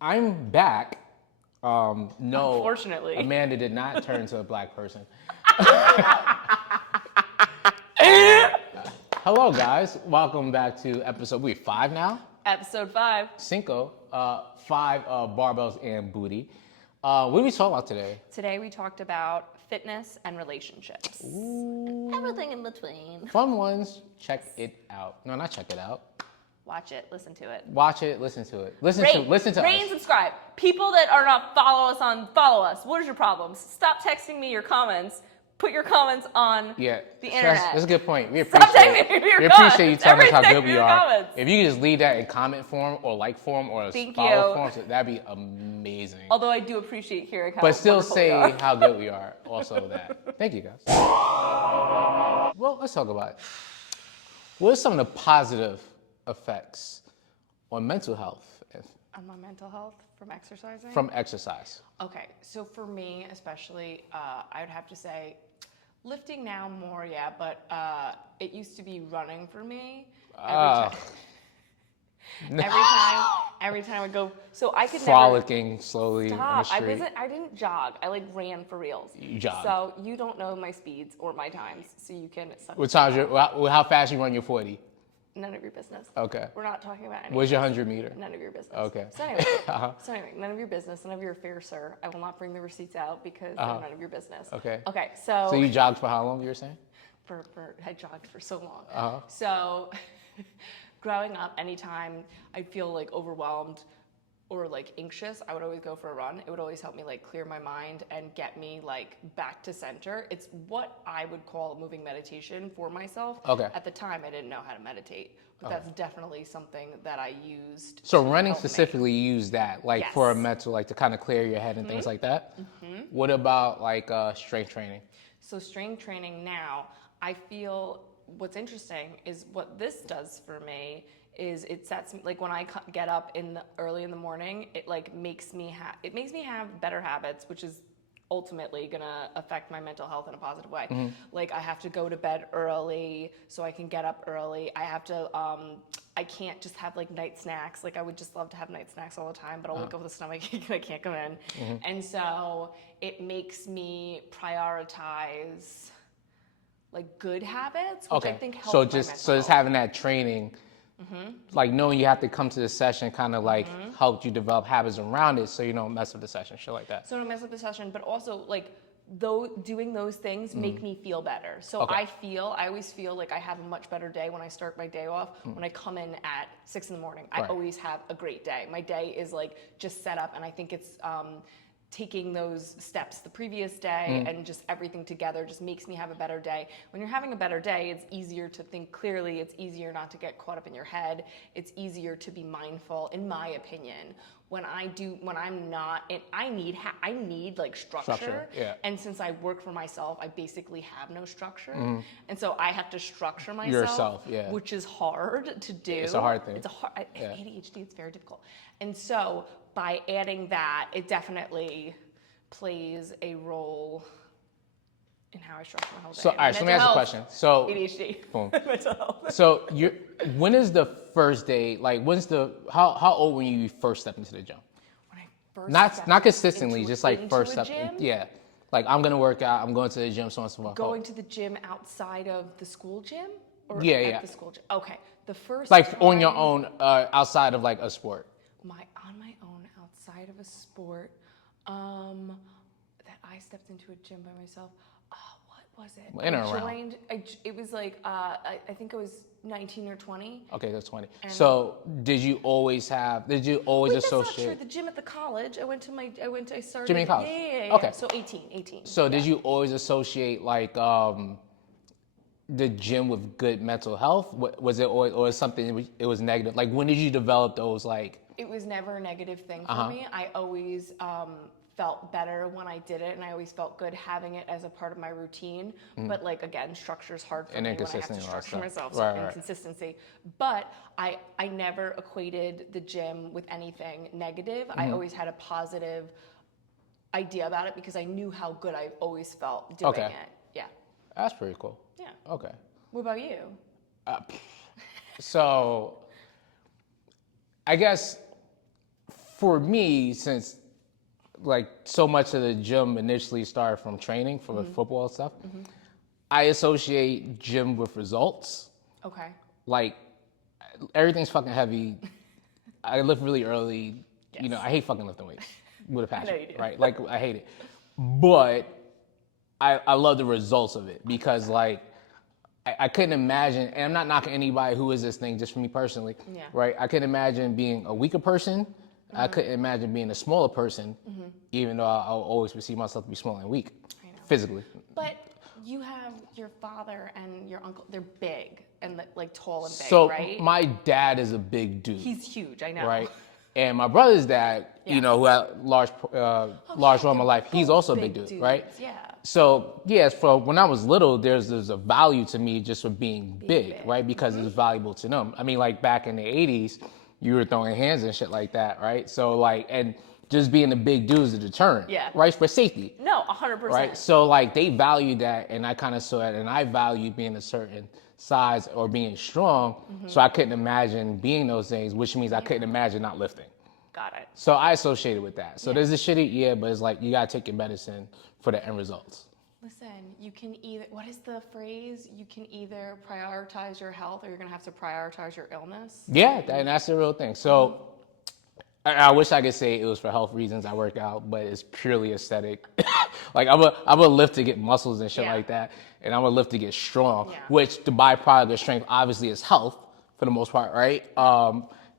I'm back. No, Unfortunately. Amanda did not turn into a black person. Hello, guys. Welcome back to episode, we 5 now? Episode 5. Cinco. 5 barbells and booty. What are we talking about today? Today we talked about fitness and relationships. Ooh. Everything in between. Fun ones. Check it out. No, not check it out. Watch it, listen to it. Watch it, listen to it. Listen to Rate us. and subscribe. People that are not follow us. What is your problems? Stop texting me your comments. Put your comments on the internet. That's a good point. We Stop appreciate texting me your we comments. appreciate you telling us how Everything good we in your are. comments. If you could just leave that in comment form or like form or follow form, so that'd be amazing. Although I do appreciate hearing how But still wonderful we say are. how good we are. Also that. Thank you guys. Well, let's talk about it. What are some of the positive effects on mental health On my mental health from exercising? from exercise? Okay, so for me especially, I would have to say lifting now more, yeah, but it used to be running for me. Every time I go, so I could frolicking slowly never on the street. I didn't jog. I like ran for reals. You jogged. So you don't know my speeds or my times, so you can. What times? How fast you run your 40? None of your business. Okay. We're not talking about anything. What's your 100 meter? None of your business. Okay. So anyway, none of your business, none of your affairs, sir. I will not bring the receipts out because they're none of your business. Okay. Okay, so. So you jogged for how long, you were saying? I jogged for so long. So growing up, anytime I'd feel like overwhelmed or like anxious, I would always go for a run. It would always help me like clear my mind and get me like back to center. It's what I would call a moving meditation for myself. Okay. At the time, I didn't know how to meditate, but that's definitely something that I used. So running specifically, you use that like for a Yes. mental, like to kind of clear your head and things like that. What about like strength training? So strength training now, I feel what's interesting is what this does for me is it sets me, like when I get up early in the morning, it like makes me have better habits, which is ultimately gonna affect my mental health in a positive way. Like I have to go to bed early so I can get up early. I have to I can't just have like night snacks. Like I would just love to have night snacks all the time, but I'll wake up with a stomach ache and I can't come in. And so it makes me prioritize like good habits, which I think helps my mental health. So just having that training, like knowing you have to come to the session, kind of like helped you develop habits around it, so you don't mess up the session, shit like that. So don't mess up the session, but also like doing those things make me feel better. So I always feel like I have a much better day when I start my day off. When I come in at 6 in the morning, I always have a great day. My day is like just set up, and I think it's taking those steps the previous day and just everything together just makes me have a better day. When you're having a better day, it's easier to think clearly. It's easier not to get caught up in your head. It's easier to be mindful, in my opinion. When I'm not, I need like structure. Yeah. And since I work for myself, I basically have no structure. And so I have to structure myself. Yourself, yeah. Which is hard to do. It's a hard thing. It's a hard, ADHD, it's very difficult. And so by adding that, it definitely plays a role in how I structure my whole day. So, all right, so let me ask you a question. So, ADHD. Boom. Mental health. So when is the first day, like how old when you first stepped into the gym? When I first Not consistently, into just like into first a step. gym? Yeah. Like I'm gonna work out, I'm going to the gym, so on and so forth. Going to the gym outside of the school gym? Or Yeah, at yeah. the school gym? Okay. The first Like time, on your own, outside of like a sport. on my own, outside of a sport, that I stepped into a gym by myself. What was it? In or around? It was like, I think I was 19 or 20. Okay, that's 20. So did you always Wait, associate? that's not true. The gym at the college. I started. Gym in college? Yeah. Okay. So 18. So did you always associate like the gym with good mental health? Was it always, or something it was negative? Like when did you develop those like? It was never a negative thing for me. I always felt better when I did it, and I always felt good having it as a part of my routine. But like again, structure's hard for me when I have to structure myself. So inconsistency. But I never equated the gym with anything negative. I always had a positive idea about it because I knew how good I always felt doing it. Yeah. That's pretty cool. Yeah. Okay. What about you? So, I guess for me, since like so much of the gym initially started from training for the football stuff, I associate gym with results. Okay. Like everything's fucking heavy. I lift really early. You know, Yes. I hate fucking lifting weights with a passion, you do. right? Like I hate it. But I love the results of it because like I couldn't imagine, and I'm not knocking anybody who is this thing, just for me personally, Yeah. right? I couldn't imagine being a weaker person. I couldn't imagine being a smaller person, even though I'll always perceive myself to be small and weak, physically. But you have your father and your uncle, they're big and like tall and big, So right? my dad is a big dude. He's huge, I know. Right? And my brother's dad, Yeah. you know, who had large role in my life, he's both also a big big dude, right? dudes, yeah. So, yes, for when I was little, there's a value to me just for being big, right? Because it's valuable to them. I mean, like back in the 80s, you were throwing hands and shit like that, right? So, like, and just being a big dude is a deterrent, Yeah. right? For safety. No, 100%. Right? So like they value that and I kind of saw it and I value being a certain size or being strong. So I couldn't imagine being those things, which means I couldn't imagine not lifting. Got it. So I associated with that. So there's a shitty, yeah, but it's like you gotta take your medicine for the end results. Listen, you can either, what is the phrase? You can either prioritize your health or you're gonna have to prioritize your illness. Yeah, and that's the real thing. So I wish I could say it was for health reasons I work out, but it's purely aesthetic. Like I'm a lift to get muscles and shit Yeah. like that, and I'm a lift to get strong, Yeah. which the byproduct of strength obviously is health for the most part, right?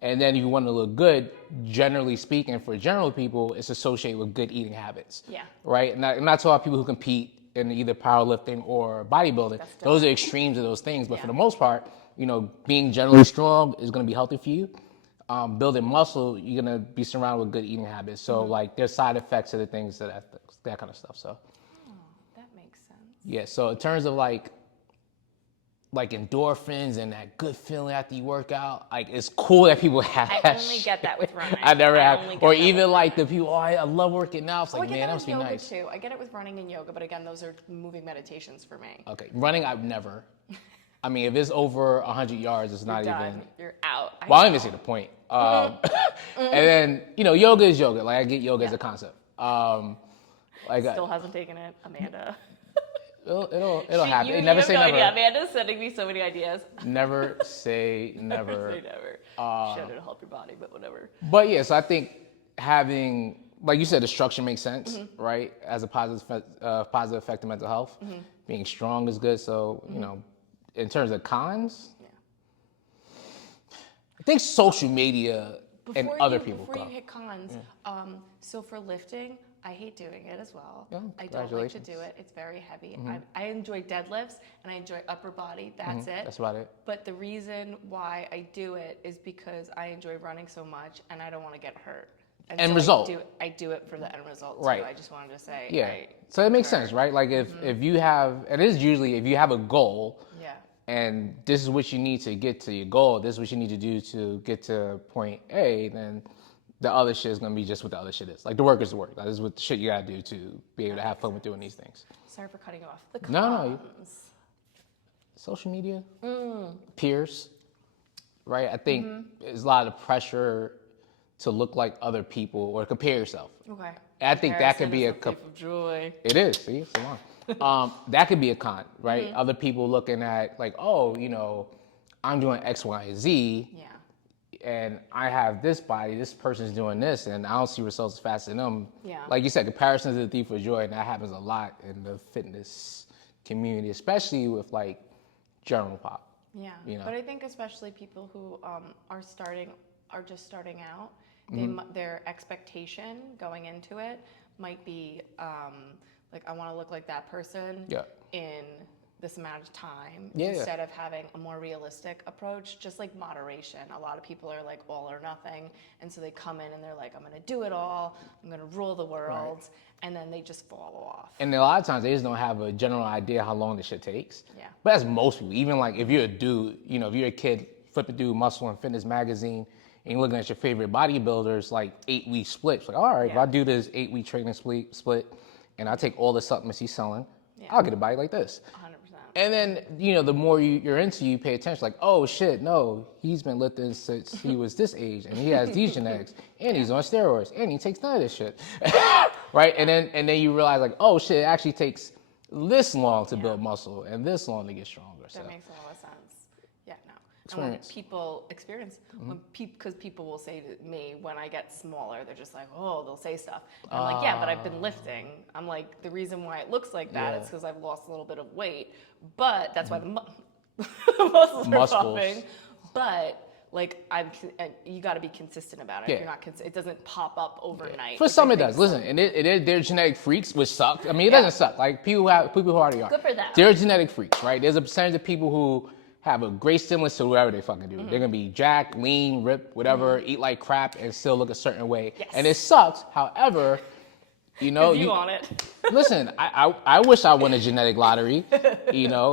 And then if you want to look good, generally speaking, for general people, it's associated with good eating habits. Yeah. Right? And I'm not talking about people who compete in either powerlifting or bodybuilding. Those are extremes of those things, but for the most part, you know, being generally strong is going to be healthy for you. Building muscle, you're gonna be surrounded with good eating habits. So like there's side effects to the things that kind of stuff. So That makes sense. yeah. So in terms of like endorphins and that good feeling after you work out, like it's cool that people have. I that only shit. get that with running. I never I have. only get Or that even with like the people, I love working out. It's I like, get man, that that with must be yoga nice. too. I get it with running and yoga, but again, those are moving meditations for me. Okay, running, I've never. I mean, if it's over 100 yards, it's not Done. even. You're out. Well, I don't even see the point. And then, you know, yoga is yoga. Like, I get yoga as a concept. Still hasn't taken it, Amanda. It'll happen. You Never have say no never. idea. Amanda's sending me so many ideas. Never say never. Say never. Should it'll help your body, but whatever. But yeah, so I think having, like you said, the structure makes sense, right? As a positive effect on mental health. Being strong is good. So, you know, in terms of cons, I think social media and other people. Before you hit cons, so for lifting, I hate doing it as well. Yeah, I don't like to congratulations. do it. It's very heavy. I enjoy deadlifts and I enjoy upper body. That's it. That's about it. But the reason why I do it is because I enjoy running so much and I don't want to get hurt. And End so result. I do it for the end result too. Right. I just wanted to say. Yeah. So it makes sense, right? Like if you have, and it is usually if you have a goal, Yeah. and this is what you need to get to your goal, this is what you need to do to get to point A, then the other shit is gonna be just what the other shit is. Like the work is the work. Like, this is what the shit you gotta do to be able to have fun with doing these things. Sorry for cutting you off. The cons. No. Social media, peers, right? I think there's a lot of pressure to look like other people or compare yourself. Okay. I think that could Comparison be is a the thief of joy. It is. See, it's long. That could be a con, right? Other people looking at like, oh, you know, I'm doing X, Y, and Z, Yeah. and I have this body. This person's doing this, and I don't see results as fast as them. Yeah. Like you said, comparison is the thief of joy, and that happens a lot in the fitness community, especially with like general pop. Yeah, You know? but I think especially people who are just starting out, their expectation going into it might be like, I want to look like that person in this amount of time instead of having a more realistic approach, just like moderation. A lot of people are like all or nothing, and so they come in and they're like, I'm going to do it all, I'm going to rule the world, and then they just fall off. And a lot of times they just don't have a general idea how long this shit takes. Yeah. But that's most people. Even like if you're a dude, you know, if you're a kid flipping through Muscle and Fitness magazine and you're looking at your favorite bodybuilders, like 8-week splits, like, all right, if I do this 8-week training split and I take all the supplements he's selling, I'll get a body like this. 100%. And then, the more you're into, you pay attention. Like, oh shit, no, he's been lifting since he was this age, and he has these genetics, and he's on steroids, and he takes none of this shit, right? And then you realize, like, oh shit, it actually takes this long to build muscle and this long to get stronger. That makes a lot of sense. Yeah, no. Experience. And when people experience, because people will say to me when I get smaller, they're just like, oh, they'll say stuff. And I'm like, yeah, but I've been lifting. I'm like, the reason why it looks like that is because I've lost a little bit of weight, but that's why the muscles are popping. But like, you got to be consistent about it. If you're not it doesn't pop up overnight. For some, it does. Listen, and they're genetic freaks, which suck. I mean, it doesn't suck. Like people who already are. Good for them. They're genetic freaks, right? There's a percentage of people who have a great stimulus to whatever they fucking do. They're gonna be jacked, lean, ripped, whatever, eat like crap, and still look a certain way. Yes. And it sucks. However, you on it. Listen, I wish I won a genetic lottery.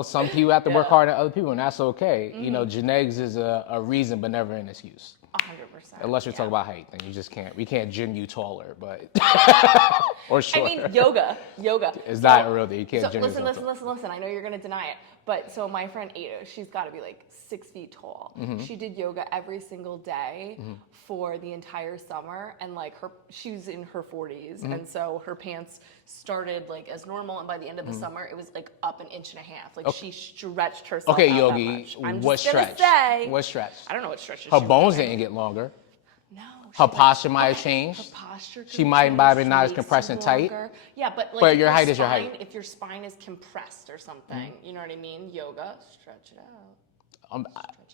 Some people have to work harder than other people, and that's okay. Genetics is a reason, but never an excuse. 100%. Unless you're talking about height, then you just can't. We can't gym you taller, but or shorter. I mean, yoga. It's not a real thing. You can't gym listen. yourself. I know you're gonna deny it, but so my friend Ada, she's got to be like 6 feet tall. She did yoga every single day for the entire summer, and like she's in her 40s, and so her pants started like as normal, and by the end of the summer, it was like up 1.5 inches. Like she stretched herself. Okay, out Yogi. that much. I'm What just gonna stretch? say, What stretch? I don't know what stretches. Her she was bones doing. didn't get longer. No. Her posture might have changed. Her posture. She might have been not as compressed and tight. Yeah, but like. But your height is your height. If your spine is compressed or something, you know what I mean? Yoga, stretch it out.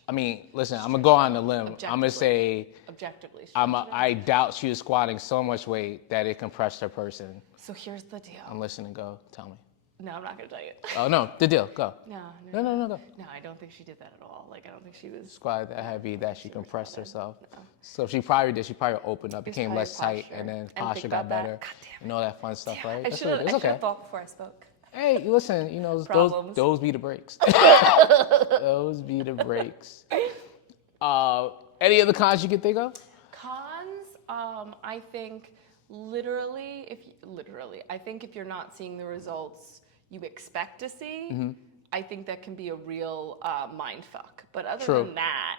I mean, listen. I'm gonna go on a limb. I'm gonna say. Objectively. I doubt she was squatting so much weight that it compressed her person. So here's the deal. I'm listening. Go. Tell me. No, I'm not gonna tell you. Oh no, the deal. Go. No. No. Go. No, I don't think she did that at all. Like, I don't think she was. Squat that heavy that she compressed herself. No. So she probably opened up, became less tight, and then posture got better. And all that fun stuff, right? I should have thought before I spoke. Hey, listen, those be the breaks. Those be the breaks. Any other cons you can think of? Cons, I think I think if you're not seeing the results you expect to see, I think that can be a real mind fuck. But other than that,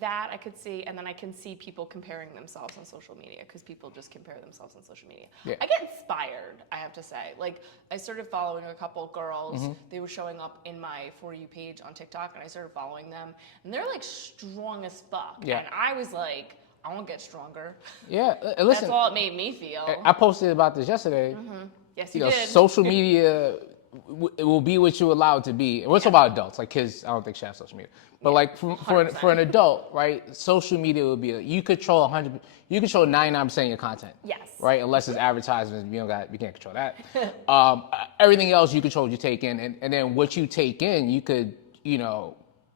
that I could see, and then I can see people comparing themselves on social media because people just compare themselves on social media. Yeah. I get inspired, I have to say. Like, I started following a couple girls. They were showing up in my For You page on TikTok, and I started following them, and they're like strong as fuck. Yeah. And I was like, I want to get stronger. Yeah, listen. That's all it made me feel. I posted about this yesterday. Yes, you did. Social media, it will be what you allow it to be. And we're talking about adults. Like kids, I don't think should have social media. But like for an adult, right? Social media will be you control 99% of your content. Yes. Right, unless it's advertisements, you can't control that. Everything else you control, you take in, and then what you take in, you could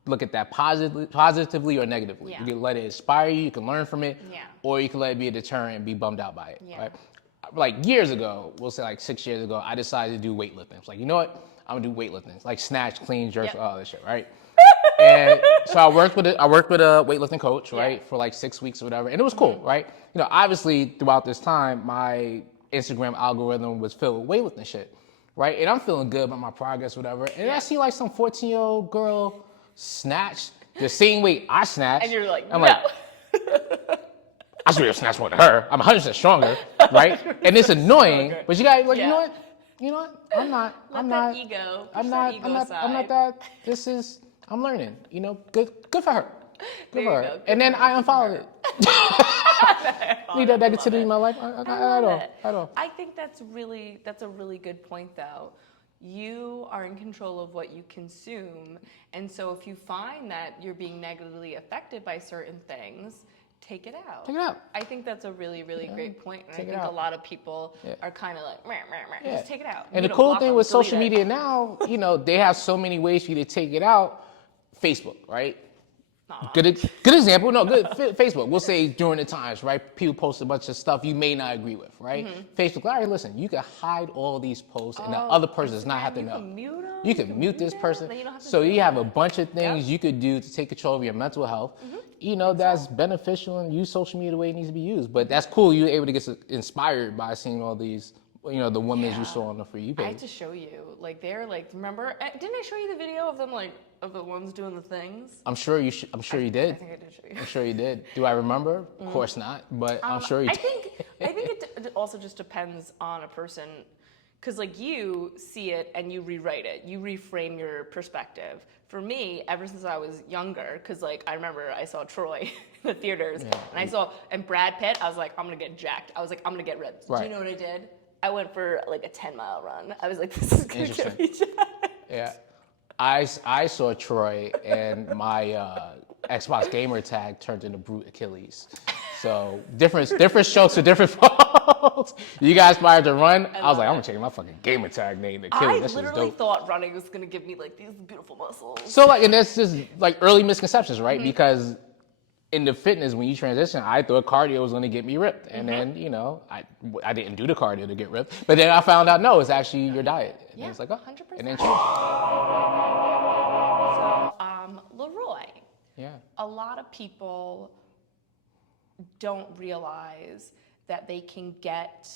look at that positively or negatively. Yeah. You can let it inspire you, you can learn from it, Yeah. or you can let it be a deterrent and be bummed out by it. Yeah. Right? Like years ago, we'll say like 6 years ago, I decided to do weightlifting. It's like, you know what? I'm gonna do weightlifting. Like snatch, clean, jerk, all this shit, right? And so I worked with a weightlifting coach, right, for like 6 weeks or whatever, and it was cool, right? Obviously throughout this time, my Instagram algorithm was filled with weightlifting shit, right? And I'm feeling good about my progress, whatever. And I see like some 14-year-old girl snatch the same weight I snatched, and you're like, I'm like, I should have snatched more than her. I'm 100% stronger, right? And it's annoying, but you got like, you know what? I'm not. I'm not that. I'm learning. Good for her. Good for her. And then I unfollowed it. Need that negativity in my life? I don't. I think that's a really good point, though. You are in control of what you consume, and so if you find that you're being negatively affected by certain things, take it out. Take it out. I think that's a really, really great point, and I think a lot of people are kind of like, just take it out. And the cool thing with social media now, they have so many ways for you to take it out. Facebook, right? Good example. No, good. Facebook. We'll say during the times, right? People post a bunch of stuff you may not agree with, right? Facebook. All right, listen. You can hide all these posts, and the other person does not have to know. You can mute this person. So you have a bunch of things you could do to take control of your mental health. That's beneficial and use social media the way it needs to be used. But that's cool. You're able to get inspired by seeing all these the women Yeah. you saw on the For You I had page. to show you. Like they're like, remember? Didn't I show you the video of them of the ones doing the things? I'm sure you I did. think I did show you. I'm sure you did. Do I remember? Of course not, but I'm sure you I did. think it also just depends on a person, because like you see it and you rewrite it, you reframe your perspective. For me, ever since I was younger, because like I remember I saw Troy in the theaters, and Brad Pitt, I was like, I'm gonna get jacked. I was like, I'm gonna get ripped. Do Right. you know what I did? I went for like a 10-mile run. I was like, this is gonna get me jacked. Yeah. I saw Troy and my Xbox gamer tag turned into Brute Achilles. So different strokes for different folks. You guys inspired to run. I was like, I'm gonna change my fucking gamer tag name to Achilles. I That shit's literally dope. thought running was gonna give me like these beautiful muscles. So like, and that's just like early misconceptions, right? Because in the fitness, when you transition, I thought cardio was gonna get me ripped, and then I didn't do the cardio to get ripped, but then I found out no, it's actually your diet. And Yeah, it's like, oh, 100%. and then changed. So, LaRoy. Yeah. A lot of people don't realize that they can get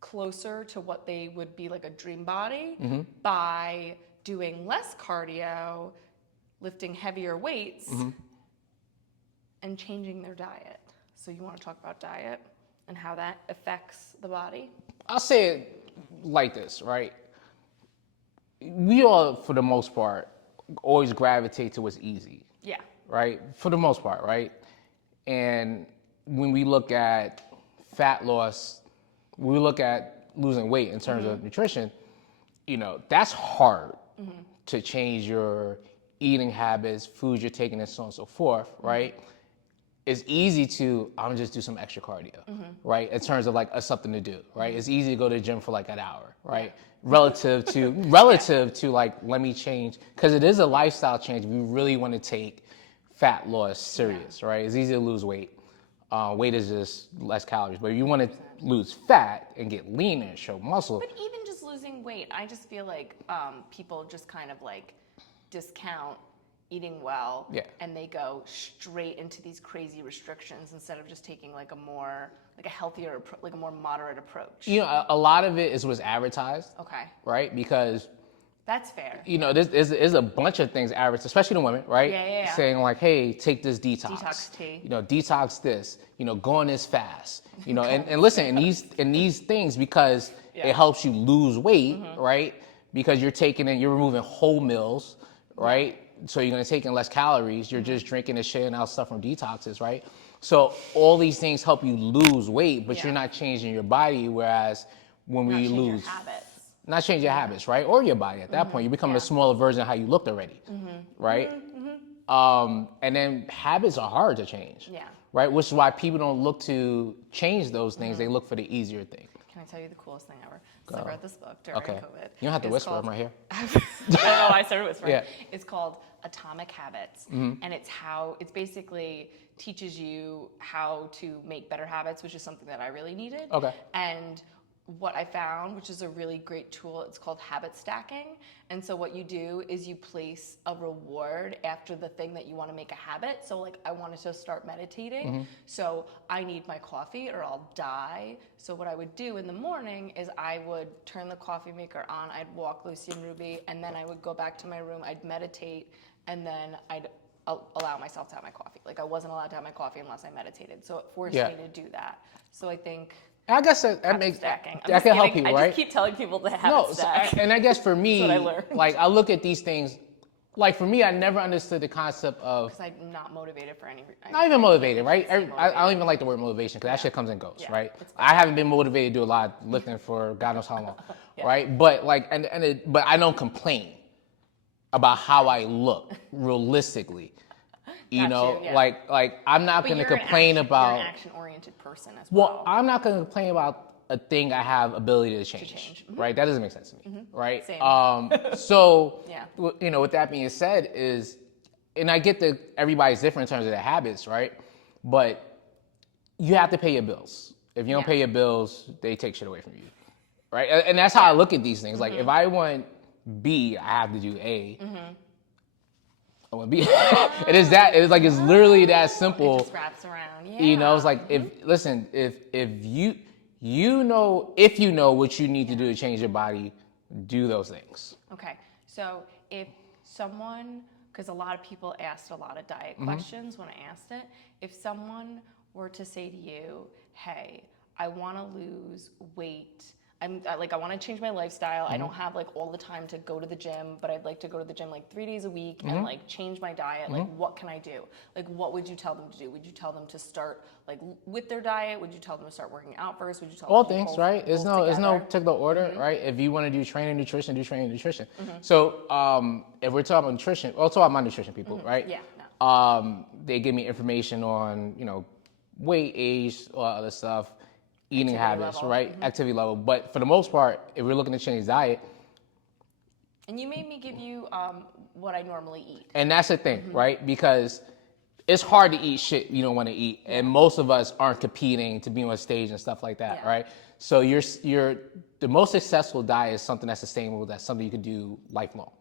closer to what they would be like a dream body by doing less cardio, lifting heavier weights, and changing their diet. So you want to talk about diet and how that affects the body? I'll say it like this, right? We all, for the most part, always gravitate to what's easy. Yeah. Right? For the most part, right? And when we look at fat loss, when we look at losing weight in terms of nutrition, that's hard to change your eating habits, foods you're taking, and so on and so forth, right? It's easy to, I'm just do some extra cardio, right? In terms of like something to do, right? It's easy to go to the gym for like an hour, right? Relative to like, let me change, because it is a lifestyle change. We really want to take fat loss serious, right? It's easy to lose weight. Weight is just less calories, but if you want to lose fat and get leaner and show muscle. But even just losing weight, I just feel like people just kind of like discount eating well, and they go straight into these crazy restrictions instead of just taking like a healthier, like a more moderate approach. A lot of it is what's advertised. Okay. Right? Because that's fair. There's a bunch of things advertised, especially the women, right? Yeah. Saying like, hey, take this detox. Detox tea. Detox this. Go on this fast. And listen, in these things, because it helps you lose weight, right? Because you're removing whole meals, right? So you're gonna take in less calories. You're just drinking and shitting out stuff from detoxes, right? So all these things help you lose weight, but you're not changing your body. Whereas when we lose your habits. Not change your habits, right? Or your body at that point. You're becoming a smaller version of how you looked already, right? And then habits are hard to change, right? Which is why people don't look to change those things. They look for the easier thing. Can I tell you the coolest thing ever? So I read this book during COVID. You don't have to whisper, I'm right here. I don't know why I started whispering. It's called Atomic Habits. And it's basically teaches you how to make better habits, which is something that I really needed. Okay. And what I found, which is a really great tool, it's called habit stacking. And so what you do is you place a reward after the thing that you want to make a habit. So like I wanted to start meditating. So I need my coffee or I'll die. So what I would do in the morning is I would turn the coffee maker on, I'd walk Lucy and Ruby, and then I would go back to my room, I'd meditate, and then I'd allow myself to have my coffee. Like I wasn't allowed to have my coffee unless I meditated. So it forced me to do that. So I think I guess that makes stacking. that can help people, right? I just keep telling people to habit stack. And I guess for me, That's what I learned. like I look at these things, like for me, I never understood the concept of. Because I'm not motivated for any. Not even motivated, right? I don't even like the word motivation because that shit comes and goes, right? I haven't been motivated to do a lot of lifting for God knows how long, right? But like, but I don't complain about how I look realistically. Like I'm not going to complain about. You're an action-oriented person as well. Well, I'm not going to complain about a thing I have ability to change. Right? That doesn't make sense to me, right? Same. So, with that being said, and I get that everybody's different in terms of their habits, right? But you have to pay your bills. If you don't pay your bills, they take shit away from you, right? And that's how I look at these things. Like if I want B, I have to do A. I want B. It is that. It's like it's literally that simple. It just wraps around. Yeah. It's like if if you know what you need to do to change your body, do those things. Okay. So if someone, because a lot of people asked a lot of diet Mm-hmm. questions when I asked it, if someone were to say to you, hey, I want to lose weight. I want to change my lifestyle. I don't have like all the time to go to the gym, but I'd like to go to the gym like 3 days a week and like change my diet. Like, what can I do? Like, what would you tell them to do? Would you tell them to start like with their diet? Would you tell them to start working out first? Would you tell All them to do things, both, right? There's no together? particular order, right? If you want to do training nutrition, do training nutrition. So if we're talking about nutrition, I'll talk about my nutrition people, right? Yeah. No. They give me information on, weight, age, all that other stuff, eating Activity habits, level. right? Activity level. But for the most part, if we're looking to change diet, And you made me give you what I normally eat. and that's the thing, right? Because it's hard to eat shit you don't want to eat, and most of us aren't competing to be on stage and stuff like that, Yeah. right? So the most successful diet is something that's sustainable. That's something you can do lifelong,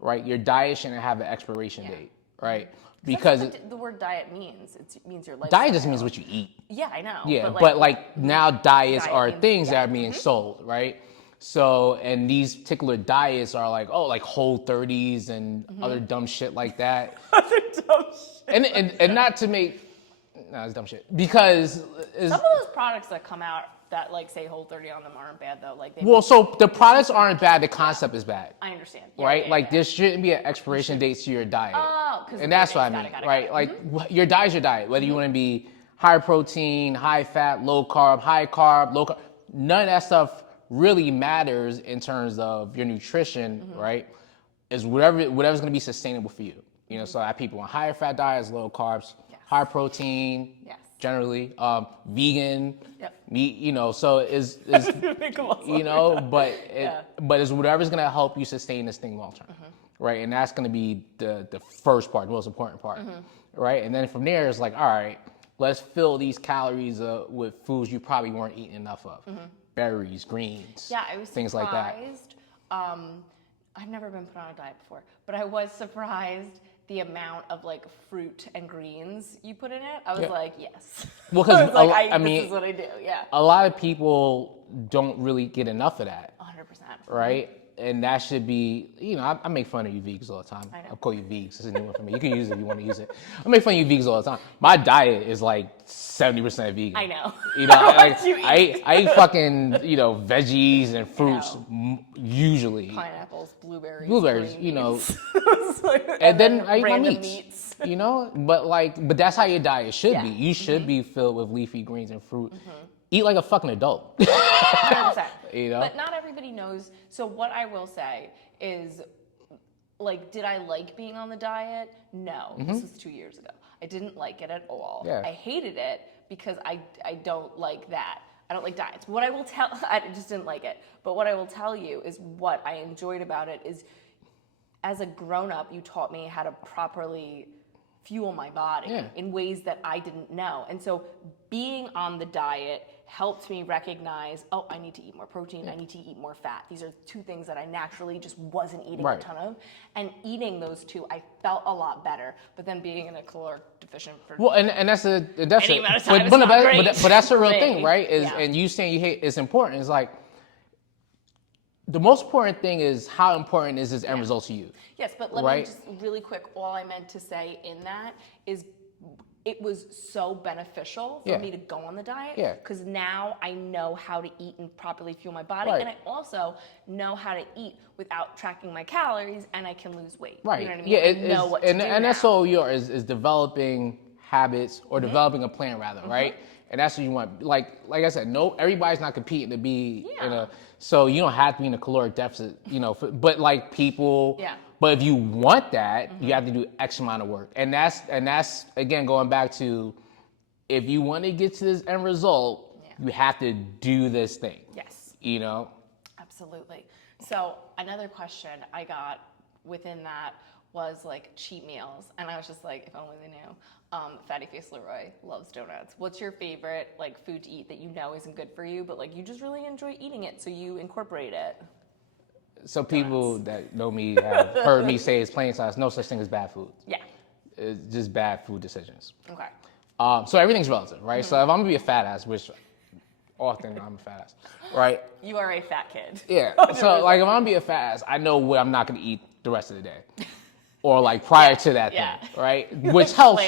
right? Your diet shouldn't have an expiration date, right? Because That's what the word diet means. It means your life. diet just means what you eat. Yeah, I know. Yeah, but like now diets Diet are means- things that yeah. are being sold, right? So, and these particular diets are like, like Whole30s and other dumb shit like that. Other dumb shit. And not to make, no, it's dumb shit. Because, Some of those products that come out that like say Whole30 on them aren't bad though. Like so the products aren't bad, the concept is bad. I understand. Yeah, Right? yeah, like yeah. there shouldn't be an expiration date to your diet. Oh, 'cause and that's what I got mean, it, got it, right? got it. Like your diet's your diet, whether you want to be high protein, high fat, low carb, high carb, low carb. None of that stuff really matters in terms of your nutrition, right? Is whatever's going to be sustainable for you. So I have people on higher fat diets, low carbs, high protein, Yes. generally, vegan, Yep. meat, so is Make a muscle. but it's whatever's gonna help you sustain this thing long term, right? And that's gonna be the first part, the most important part, right? And then from there, it's like, all right, let's fill these calories with foods you probably weren't eating enough of, berries, greens, Yeah, I was things like that. surprised. I've never been put on a diet before, but I was surprised the amount of like fruit and greens you put in it. I was like, yes. Well, 'cause I was like, I mean, this is what I do. Yeah. A lot of people don't really get enough of that, 100%. right? And that should be, I make fun of you vegans all the time. I know. I'll call you vegs. It's a new one for me. You can use it if you want to use it. I make fun of you vegans all the time. My diet is like 70% vegan. I know. Like, You eat. I eat fucking, veggies and fruits usually. Pineapples, blueberries, Blueberries, green beans. And then I eat my random meats. But that's how your diet should be. Yeah. You should be filled with leafy greens and fruit. Eat like a fucking adult. 100%. But not everybody knows. So what I will say is, like, did I like being on the diet? No. This was 2 years ago. I didn't like it at all. Yeah. I hated it because I don't like that. I don't like diets. What I will tell, I just didn't like it. But what I will tell you is what I enjoyed about it is, as a grown-up, you taught me how to properly fuel my body in ways that I didn't know. And so being on the diet helped me recognize, I need to eat more protein, I need to eat more fat. These are two things that I naturally just wasn't eating a ton of. And eating those two, I felt a lot better. But then being in a caloric deficient for and that's any amount of time, but it's not great but that's the real for thing, me. right? Yeah. And you saying you hate is important. It's like the most important thing is how important is this end result to you. Yes, but let me just really quick, all I meant to say in that is it was so beneficial for me to go on the diet because now I know how to eat and properly fuel my body. And I also know how to eat without tracking my calories and I can lose weight. Right. You know what I mean? Yeah, I know what to do and that's now. all yours is developing habits or developing a plan rather, right? And that's what you want. Like I said, everybody's not competing to be in a, so you don't have to be in a caloric deficit, but like people, but if you want that, you have to do X amount of work. And that's again, going back to, if you want to get to this end result, you have to do this thing. Yes. Absolutely. So another question I got within that was like cheat meals. And I was just like, if only they knew. Fatty Face LaRoy loves donuts. What's your favorite like food to eat that you know isn't good for you, but like you just really enjoy eating it, so you incorporate it? So people that know me have heard me say it's plain size, no such thing as bad food. Yeah. It's just bad food decisions. Okay. So everything's relative, right? So if I'm gonna be a fat ass, which often I'm a fat ass, right? You are a fat kid. Yeah. So like if I'm being fat ass, I know what I'm not gonna eat the rest of the day. Or like prior to that thing, right? Which helps.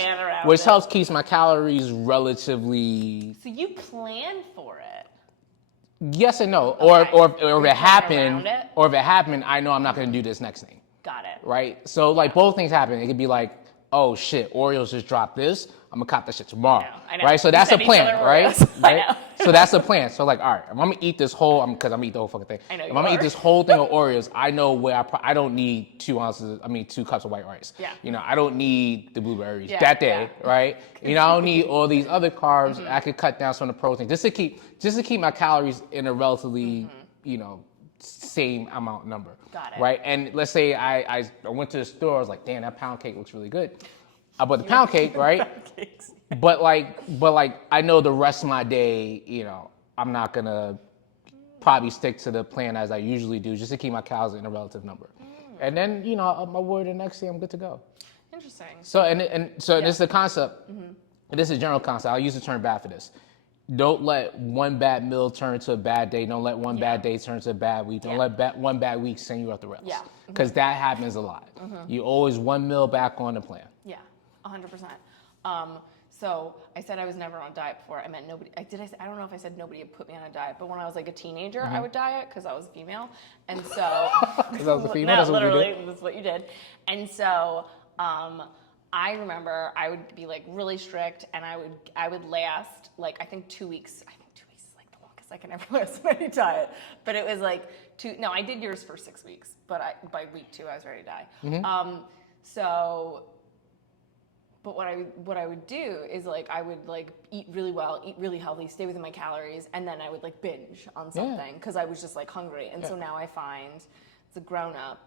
Which helps keeps my calories relatively. So you plan for it. Yes and no. Okay. Or if it happened, I know I'm not gonna do this next thing. Got it. Right? So like both things happen. It could be like, oh shit, Oreos just dropped this. I'm gonna cop that shit tomorrow. I know. Right? So that's a plan, right? I know. So that's the plan. So like, all right, if I'm gonna eat this whole, because I'm gonna eat the whole fucking thing. I know. If I'm gonna eat this whole thing of Oreos, I know where I don't need 2 cups of white rice. Yeah. You know, I don't need the blueberries that day, right? You know, I don't need all these other carbs. I could cut down some of the protein just to keep my calories in a relatively, you know, same amount number. Got it. Right? And let's say I went to the store, I was like, damn, that pound cake looks really good. I bought the pound cake, right? But like I know the rest of my day, you know, I'm not gonna probably stick to the plan as I usually do just to keep my calories in a relative number. And then, you know, up my word the next day I'm good to go. Interesting. So this is the concept. This is a general concept. I'll use the term bad for this. Don't let one bad meal turn to a bad day. Don't let one bad day turn to a bad week. Don't let one bad week send you off the rails. Yeah. Because that happens a lot. You always one meal back on the plan. Yeah, 100%. So I said I was never on a diet before. I meant nobody. I don't know if I said nobody had put me on a diet, but when I was like a teenager, I would diet because I was female, and so Because I was a female. no, literally, that's what you did. And so I remember I would be like really strict, and I would last like I think 2 weeks. I think 2 weeks is like the longest I can ever last on any diet. But it was like No, I did yours for 6 weeks, but by week 2 I was ready to die. But what I would do is like I would like eat really well, eat really healthy, stay within my calories, and then I would like binge on something because I was just like hungry. And so now I find as a grown up,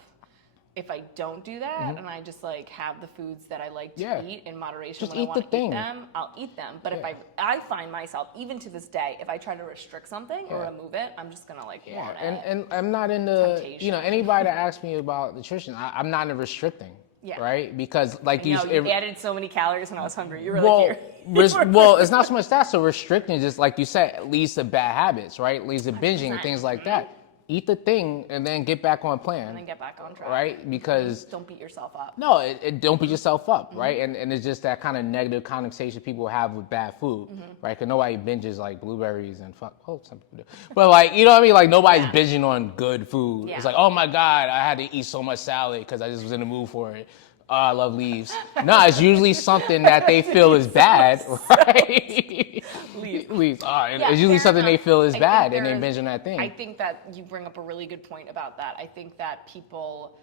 if I don't do that and I just like have the foods that I like to eat in moderation just when I want to eat thing. them, I'll eat them. But if I find myself, even to this day, if I try to restrict something or remove it, I'm just gonna like want it. And I'm not into, Temptation. you know, anybody that asks me about nutrition, I'm not into restricting. Yeah. Right? Because like You added so many calories when I was hungry. You were like, here. Well, it's not so much that. So restricting, just like you said, leads to bad habits, right? Leads to binging, things like that. Eat the thing and then get back on plan. And then get back on track. Right? Because don't beat yourself up. No, don't beat yourself up, right? And it's just that kind of negative connotation people have with bad food, right? Because nobody binges like blueberries and some people do. But like, you know what I mean? Like nobody's binging on good food. It's like, oh my God, I had to eat so much salad because I just was in the mood for it. Oh, I love leaves. No, it's usually something that they feel is bad, right? Leaves. It's usually something they feel is bad and they binge on that thing. I think that you bring up a really good point about that. I think that people,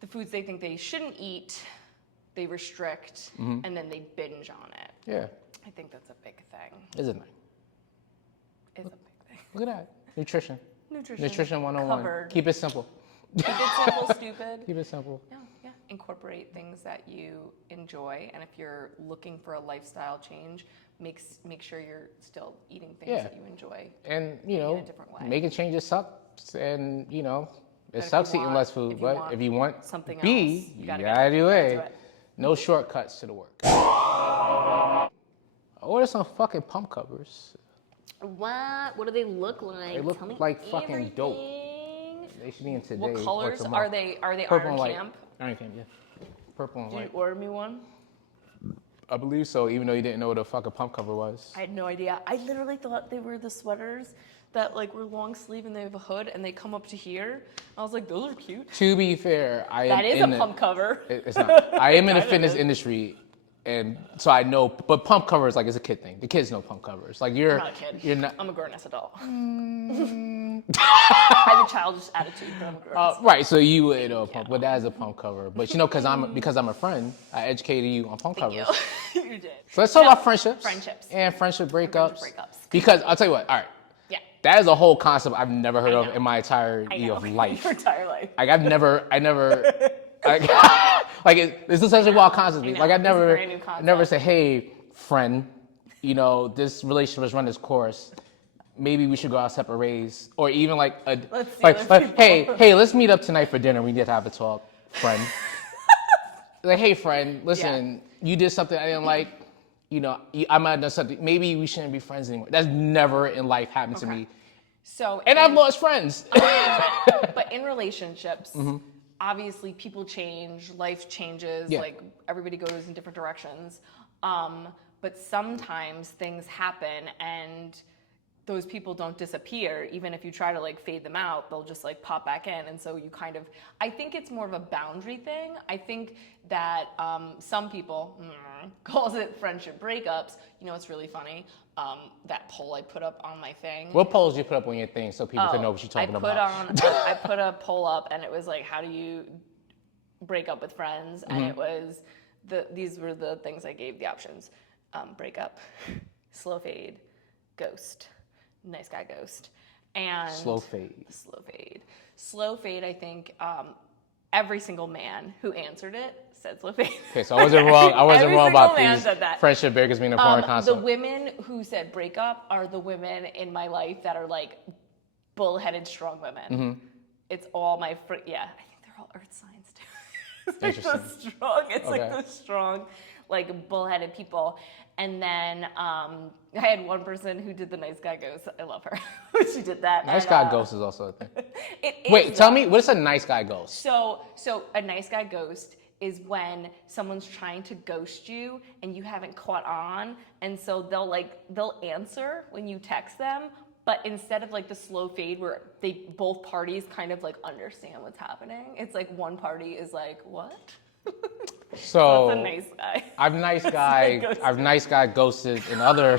the foods they think they shouldn't eat, they restrict, and then they binge on it. Yeah. I think that's a big thing. Isn't it? It's a big thing. Look at that. Nutrition. Nutrition 101. Covered. Keep it simple. Keep it simple, stupid. Keep it simple. Yeah. Incorporate things that you enjoy, and if you're looking for a lifestyle change, make sure you're still eating things that you enjoy. And you know, in a different way. making changes sucks, and you know, it sucks eating less food. But if you want something else, you gotta do it. No shortcuts to the work. I ordered some fucking pump covers. What? What do they look like? They look like fucking dope. They should be in today. What colors or are they? Are they Purple Iron and white. Camp? Iron Camp, yeah. Purple and Did white. you order me one? I believe so, even though you didn't know what a fucking pump cover was. I had no idea. I literally thought they were the sweaters that like were long sleeve and they have a hood and they come up to here. I was like, those are cute. To be fair, That is a pump cover. It's not. I am in the fitness industry, and so I know. But pump covers, like, it's a kid thing. The kids know pump covers. Like I'm not a kid. You're not. I'm a grown ass adult. I have a childish attitude, but I'm a grown ass. Right. So you would know a pump, but that is a pump cover. But you know, because I'm a friend, I educated you on pump covers. You did. So let's talk about friendships. Friendships. And friendship breakups. Friendship breakups. Because I'll tell you what. All right. Yeah. That is a whole concept I've never heard of in my entirety of life. Your entire life. Like I never, like this is such a wild concept. Like I never say, hey, friend, you know, this relationship has run its course. Maybe we should go out separate ways, or even like hey, let's meet up tonight for dinner. We need to have a talk, friend. Like, hey, friend, listen, you did something I didn't like. I might have done something. Maybe we shouldn't be friends anymore. That's never in life happened to me. So, And I've lost friends. but in relationships, obviously people change, life changes, Yeah. like everybody goes in different directions. But sometimes things happen and those people don't disappear. Even if you try to like fade them out, they'll just like pop back in. And so you kind of, I think it's more of a boundary thing. I think that some people calls it friendship breakups. You know, it's really funny. That poll I put up on my thing. What polls you put up on your thing so people can know what you're talking about? I put a poll up and it was like, how do you break up with friends? And it was, these were the things I gave the options. Break up, slow fade, ghost, nice guy ghost, and Slow fade. Slow fade, I think every single man who answered it said slow fade. Okay, so I wasn't wrong. I wasn't wrong about these friendship breakers being a foreign The concept. women who said break up are the women in my life that are like bullheaded strong women. It's all my I think they're all earth signs too. It's like Interesting. so strong. It's like the strong, like bullheaded people. And then I had one person who did the nice guy ghost. I love her. She did that. Nice guy ghost is also a thing. Wait, tell me, what is a nice guy ghost? So a nice guy ghost is when someone's trying to ghost you and you haven't caught on, and so they'll answer when you text them, but instead of like the slow fade where both parties kind of like understand what's happening, it's like one party is like, what? So that's a nice guy. I've nice guy ghosted in other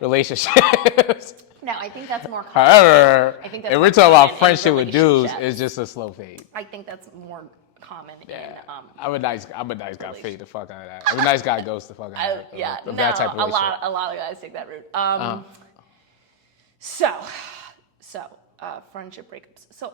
relationships. No, I think that's more common. However, I think that's if more we're talking common about in friendship with dudes, relationships. it's just a slow fade. I think that's more common in I'm a nice guy fade the fuck out of that. I'm a nice guy ghost the fuck out of that. Yeah, of no, that type of a relationship. lot of guys take that route. So friendship breakups. So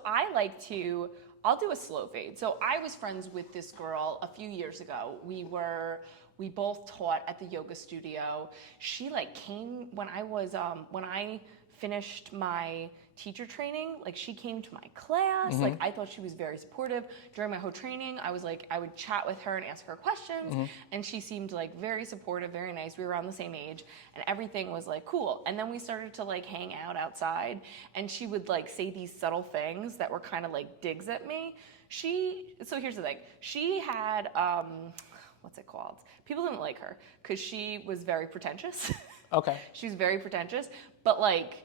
I'll do a slow fade. So I was friends with this girl a few years ago. We both taught at the yoga studio. She like came when I finished my teacher training, like she came to my class. Like I thought she was very supportive. During my whole training, I would chat with her and ask her questions, and she seemed like very supportive, very nice. We were around the same age, and everything was like cool. And then we started to like hang out outside, and she would like say these subtle things that were kind of like digs at me. So here's the thing. She had what's it called? People didn't like her because she was very pretentious. Okay. She was very pretentious, but like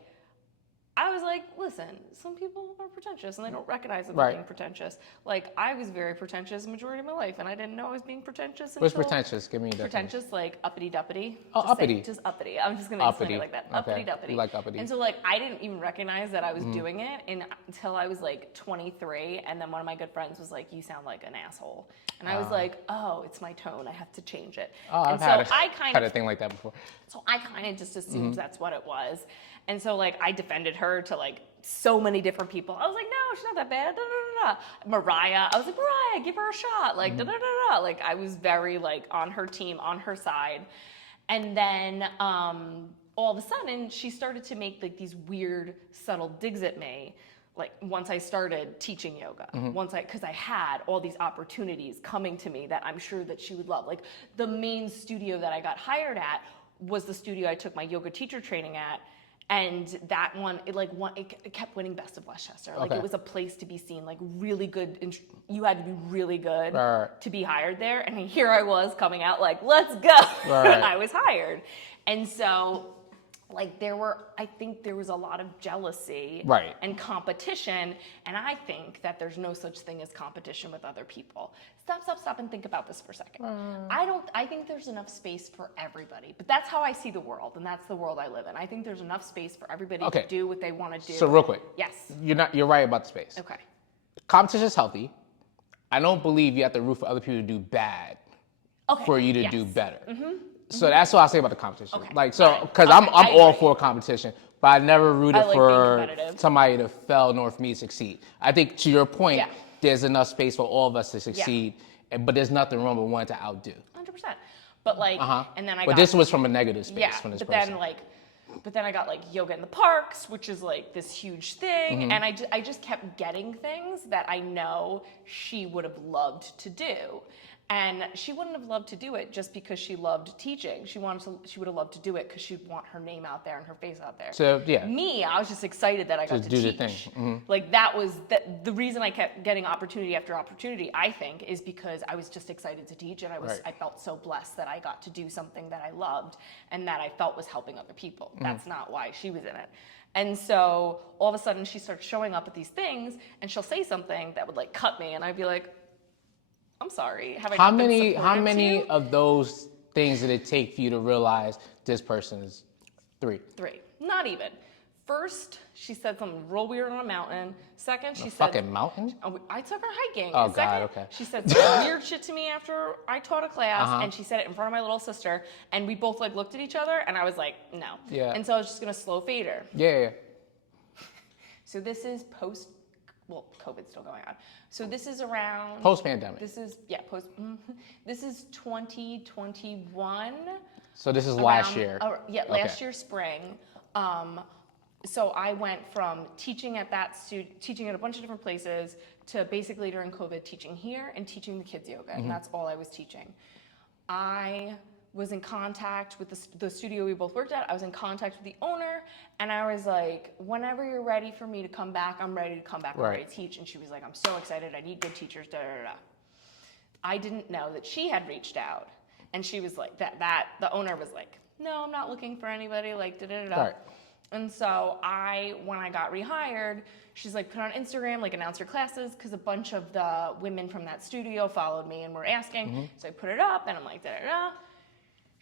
I was like, listen, some people are pretentious and they don't recognize them as being pretentious. Like, I was very pretentious the majority of my life, and I didn't know I was being pretentious until... What's pretentious? Give me that. Pretentious, like uppity-duppity. Oh, uppity. Just uppity. I'm just going to explain it like that. Okay. Uppity-duppity. You like uppity. And so, like, I didn't even recognize that I was doing it until I was, like, 23, and then one of my good friends was like, you sound like an asshole. And I was like, oh, it's my tone. I have to change it. Oh, I've had a thing like that before. So I kind of just assumed that's what it was. And so, like, I defended her to, like, so many different people. I was like, no, she's not that bad. Da, da, da, da. Mariah, I was like, Mariah, give her a shot. Like, da, da, da, da. Like, I was very, like, on her team, on her side. And then all of a sudden, she started to make, like, these weird, subtle digs at me. Like, once I started teaching yoga, because I had all these opportunities coming to me that I'm sure that she would love. Like, the main studio that I got hired at was the studio I took my yoga teacher training at. And that one, it kept winning Best of Westchester. Like, it was a place to be seen, like, really good. You had to be really good to be hired there. And here I was coming out like, let's go. I was hired. And so, like, I think there was a lot of jealousy and competition. And I think that there's no such thing as competition with other people. Stop and think about this for a second. I think there's enough space for everybody, but that's how I see the world, and that's the world I live in. I think there's enough space for everybody to do what they want to do. So real quick. Yes. You're right about the space. Okay. Competition is healthy. I don't believe you have to root for other people to do bad for you to do better. So that's what I say about the competition. Okay. Like, so, because I'm all for competition, but I never rooted for somebody to fail nor for me to succeed. I think to your point, there's enough space for all of us to succeed, but there's nothing wrong with wanting to outdo. 100%. But like, and then But this was from a negative space from this person. But then I got like yoga in the parks, which is like this huge thing. And I just kept getting things that I know she would have loved to do. And she wouldn't have loved to do it just because she loved teaching. She would have loved to do it because she'd want her name out there and her face out there. So yeah. Me, I was just excited that I got to do teach. the thing. Like that was the reason I kept getting opportunity after opportunity, I think, is because I was just excited to teach, and I felt so blessed that I got to do something that I loved and that I felt was helping other people. That's not why she was in it. And so all of a sudden she starts showing up at these things, and she'll say something that would like cut me, and I'd be like, I'm sorry. Have I not been supportive How to many you? of those things did it take for you to realize this person is 3? 3. Not even. First, she said something real weird on a mountain. Second, she said... Fucking mountain? I took her hiking. Oh, and second, God, okay. she said some weird shit to me after I taught a class, Uh-huh. and she said it in front of my little sister, and we both like looked at each other, and I was like, no. Yeah. And so I was just going to slow fade her. Yeah. So this is post... Well, COVID's still going on. So this is around... Post-pandemic. This is, yeah, post... This is 2021. So this is last year. Last year spring. So I went from teaching at teaching at a bunch of different places to basically during COVID teaching here and teaching the kids yoga, and that's all I was teaching. I was in contact with the studio we both worked at. I was in contact with the owner, and I was like, whenever you're ready for me to come back, I'm ready to come back. I'm ready to teach. And she was like, I'm so excited. I need good teachers, da, da, da. I didn't know that she had reached out, and she was like, the owner was like, no, I'm not looking for anybody, like, da, da, da, da. Right. And so when I got rehired, she's like, put on Instagram, like announce your classes, because a bunch of the women from that studio followed me and were asking. So I put it up, and I'm like, da, da, da.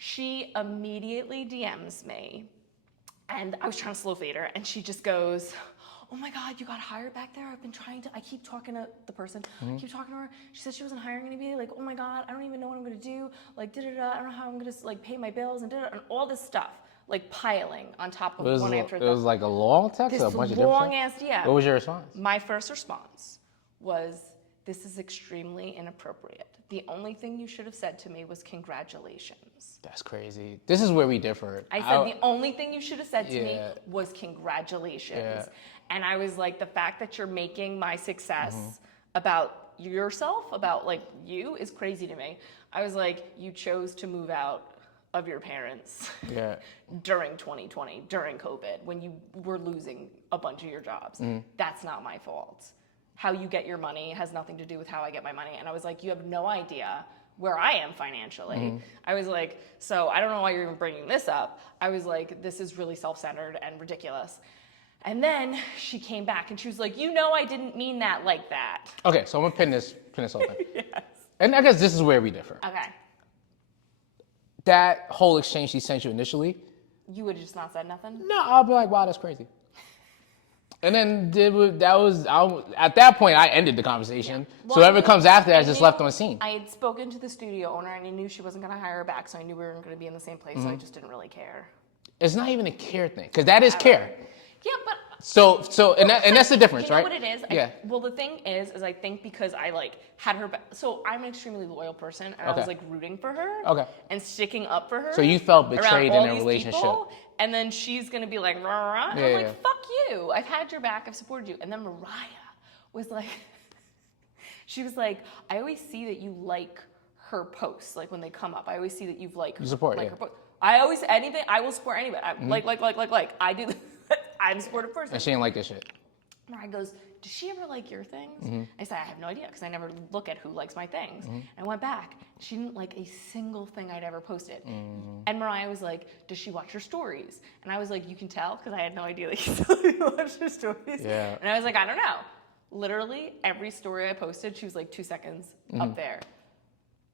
She immediately DMs me, and I was trying to slow fade her, and she just goes, oh my God, you got hired back there? I keep talking to the person, I keep talking to her. She said she wasn't hiring anybody, like, oh my God, I don't even know what I'm gonna do, like, da-da-da, I don't know how I'm gonna, like, pay my bills, and da-da-da, and all this stuff, like, piling on top of one after the other. It was like a long text or a bunch of different long ass DM. What was your response? My first response was, this is extremely inappropriate. The only thing you should have said to me was congratulations. That's crazy. This is where we differ. I said the only thing you should have said to me Yeah. was congratulations. Yeah. And I was like, the fact that you're making my success about yourself, about like you, is crazy to me. I was like, you chose to move out of your parents during 2020, during COVID, when you were losing a bunch of your jobs. That's not my fault. How you get your money has nothing to do with how I get my money. And I was like, you have no idea where I am financially. I was like, so I don't know why you're even bringing this up. I was like, this is really self-centered and ridiculous. And then she came back and she was like, you know, I didn't mean that like that. Okay, so I'm gonna pin this whole thing. Yes. And I guess this is where we differ. Okay. That whole exchange she sent you initially, You would have just not said nothing? no, I'll be like, wow, that's crazy. And then at that point, I ended the conversation. Well, So whoever comes after that is just left on scene. I had spoken to the studio owner and I knew she wasn't going to hire her back, so I knew we weren't going to be in the same place, so I just didn't really care. It's not even a care thing, because that is care. Yeah, but So and that's the difference, you know right? what it is? Yeah. Well, the thing is I think because I like had her back, so I'm an extremely loyal person, and I was like rooting for her. Okay. And sticking up for her. So you felt around betrayed all in a these relationship. people, and then she's gonna be like, rah, rah, and I'm Yeah. like, fuck you. I've had your back. I've supported you. And then Mariah was like, she was like, I always see that you like her posts, like when they come up. I always see that you've like You support, like yeah. her posts. I will support anybody. Like. I do. I'm a supportive person. And she didn't like this shit. Mariah goes, does she ever like your things? I said, I have no idea, because I never look at who likes my things. I went back. She didn't like a single thing I'd ever posted. And Mariah was like, does she watch your stories? And I was like, you can tell, because I had no idea that you still watched your stories. Yeah. And I was like, I don't know. Literally, every story I posted, she was like 2 seconds up there.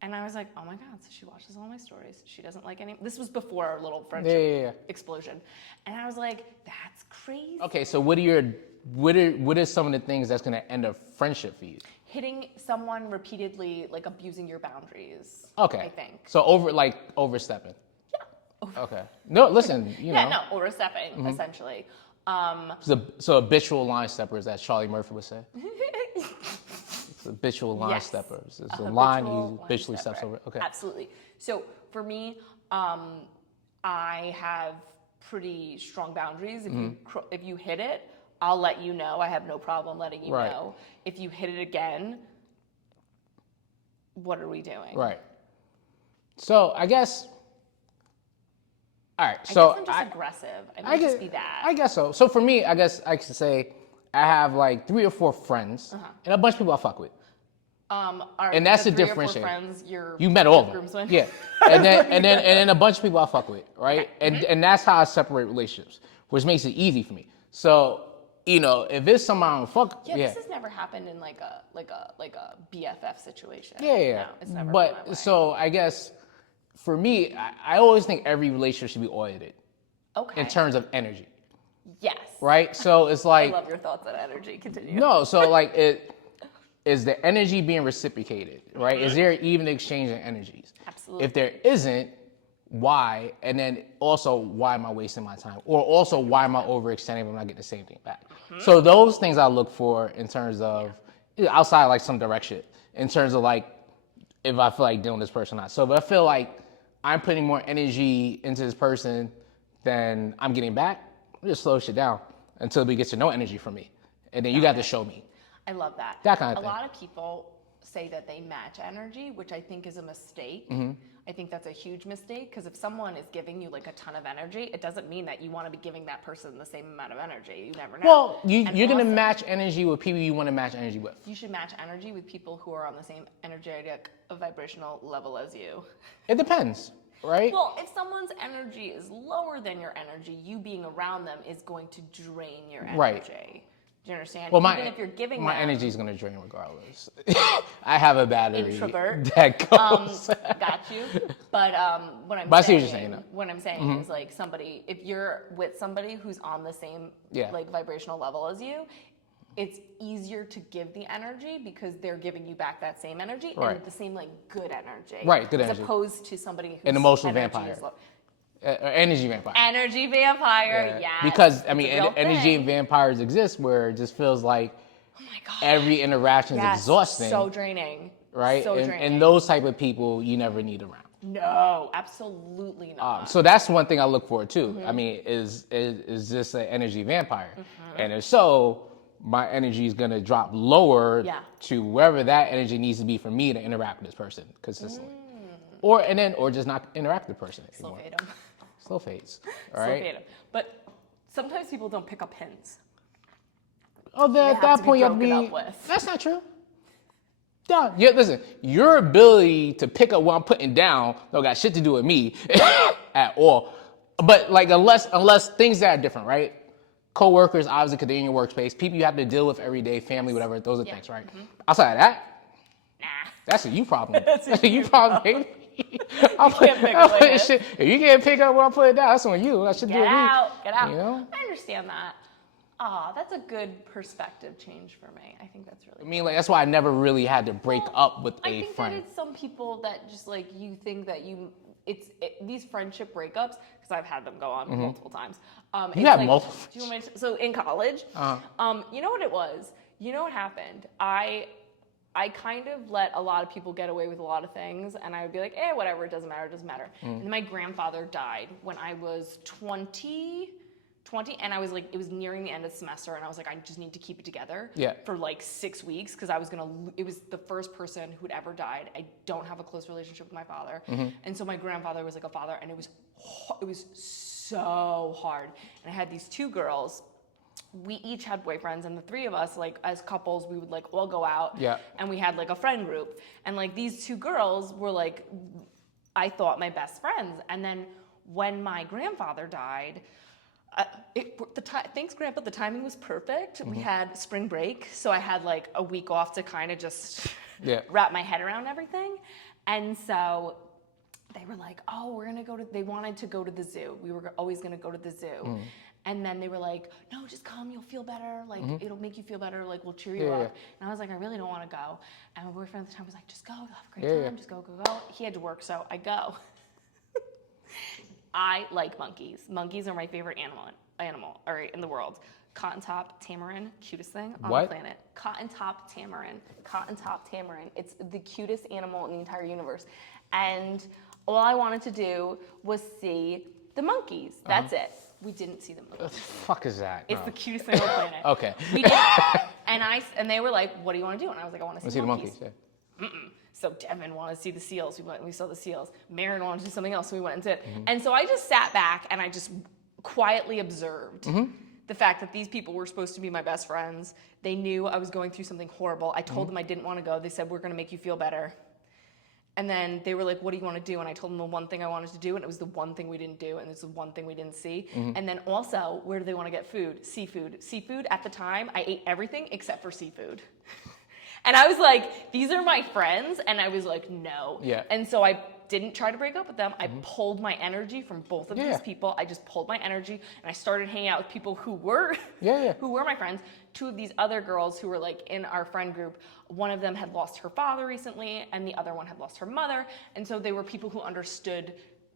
And I was like, oh my God, so she watches all my stories. She doesn't like any. This was before our little friendship explosion. And I was like, that's crazy. Okay, so what are some of the things that's gonna end a friendship for you? Hitting someone repeatedly, like abusing your boundaries. Okay. I think. So overstepping. Yeah. Okay. No, listen, you know. Yeah, no, overstepping, essentially. So habitual line steppers, as Charlie Murphy would say. It's habitual line Yes. steppers. It's a habitual line he line habitually stepper. steps over. Okay. Absolutely. So for me, I have pretty strong boundaries. If you hit it, I'll let you know. I have no problem letting you Right. know. If you hit it again, what are we doing? Right. So I guess. All right. So I guess I'm just aggressive. I might just be that. I guess so. So for me, I guess I could say I have like 3 or 4 friends and a bunch of people I fuck with. And that's the 3 or 4 differentiator. friends You met all of them. Yeah. And then a bunch of people I fuck with, right? Okay. And that's how I separate relationships, which makes it easy for me. So, if it's someone I don't fuck, This has never happened in like a BFF situation. Yeah. No, it's never been that way. But so I guess for me, I always think every relationship should be audited Okay. in terms of energy, Yes. right? So it's I like love your thoughts on energy. Continue. no, so like is the energy being reciprocated, right? Is there even exchange in energies? Absolutely. If there isn't, why? And then also, why am I wasting my time? Or also, why am I overextending if I'm not getting the same thing back? So those things I look for in terms of, outside of like some direction, in terms of like, if I feel like dealing with this person or not. So if I feel like I'm putting more energy into this person than I'm getting back, I just slow shit down until we get to no energy from me. And then you got to show me. I love that. That kind of A thing. lot of people say that they match energy, which I think is a mistake. I think that's a huge mistake because if someone is giving you like a ton of energy, it doesn't mean that you want to be giving that person the same amount of energy. You never know. Well, And you're going to also, match energy with people you want to match energy with. You should match energy with people who are on the same energetic vibrational level as you. It depends, right? Well, if someone's energy is lower than your energy, you being around them is going to drain your energy. Right. Do you understand? Well, Even if you're giving my them, energy is going to drain regardless. I have a battery Introvert. that goes. got you. But what I'm But I see saying, what you're saying, though. what I'm saying is like somebody, if you're with somebody who's on the same like vibrational level as you, it's easier to give the energy because they're giving you back that same energy and the same like good energy. Right, good as energy. As opposed to somebody who's An emotional energy vampire. is low. Energy vampire. Energy vampire, yes. Because, It's a real energy thing. and vampires exist where it just feels like Oh my God. every interaction is exhausting. So draining. Right? So draining. And those type of people you never need around. No, absolutely not. So that's one thing I look for too. I mean, is this an energy vampire? And if so, my energy is gonna drop lower to wherever that energy needs to be for me to interact with this person consistently, or just not interact with the person Slow anymore. fade 'em. Slow fades, all Slow right? fade 'em. But sometimes people don't pick up hints. Oh, They at have that to be point you have to broken be. up with. That's not true. Yeah, listen, your ability to pick up what I'm putting down don't got shit to do with me at all. But like unless things that are different, right? Co-workers, obviously, because they're in your workspace, people you have to deal with every day, family, whatever, those are things, right? Outside of that, Nah. that's a you problem. That's That's a you problem, baby. I'm can't pick up like putting this. shit. If you can't pick up what I'm putting down, that's on you. That should do Get with me. out. Get out. You know? I understand that. That's a good perspective change for me. I think that's really I mean, like that's why I never really had to break up with I a think friend. that it's some people that just like you think that these friendship breakups because I've had them go on multiple times. You it's have like, multiple. Do you want me to, so in college, you know what it was? You know what happened? I kind of let a lot of people get away with a lot of things, and I would be like, whatever, it doesn't matter. And my grandfather died when I was 20, and I was like, it was nearing the end of the semester, and I was like, I just need to keep it together for like 6 weeks because I was it was the first person who'd ever died. I don't have a close relationship with my father, and so my grandfather was like a father, and it was so hard. And I had these 2 girls. We each had boyfriends, and the 3 of us, like as couples, we would like all go out, and we had like a friend group, and like these 2 girls were like, I thought my best friends, and then when my grandfather died. Thanks, Grandpa. The timing was perfect. We had spring break, so I had like a week off to kind of just wrap my head around everything. And so they were like, "Oh, we're gonna go to." They wanted to go to the zoo. We were always gonna go to the zoo. And then they were like, "No, just come. You'll feel better. Like it'll make you feel better. Like we'll cheer you up." And I was like, "I really don't want to go." And my boyfriend at the time was like, "Just go. You'll have a great time. Just go, go, go." He had to work, so I go. I like monkeys. Monkeys are my favorite animal in the world. Cotton-top tamarin, cutest thing on the planet. Cotton-top tamarin. It's the cutest animal in the entire universe. And all I wanted to do was see the monkeys. That's it. We didn't see them. What the fuck is that? It's the cutest thing on the planet. Okay. We did. And they were like, "What do you want to do?" And I was like, "I want to see the monkeys." monkeys. Yeah. So Devin wanted to see the seals. We went and we saw the seals. Marin wanted to do something else, so we went and did. And so I just sat back and I just quietly observed the fact that these people were supposed to be my best friends. They knew I was going through something horrible. I told them I didn't want to go. They said, we're going to make you feel better. And then they were like, what do you want to do? And I told them the one thing I wanted to do, and it was the one thing we didn't do, and it's the one thing we didn't see. And then also, where do they want to get food? Seafood. Seafood, at the time, I ate everything except for seafood. And I was like, these are my friends, and I was like, no. Yeah. And so I didn't try to break up with them. I pulled my energy from both of these people. I just pulled my energy, and I started hanging out with people who were who were my friends. Two of these other girls who were like in our friend group, one of them had lost her father recently, and the other one had lost her mother. And so they were people who understood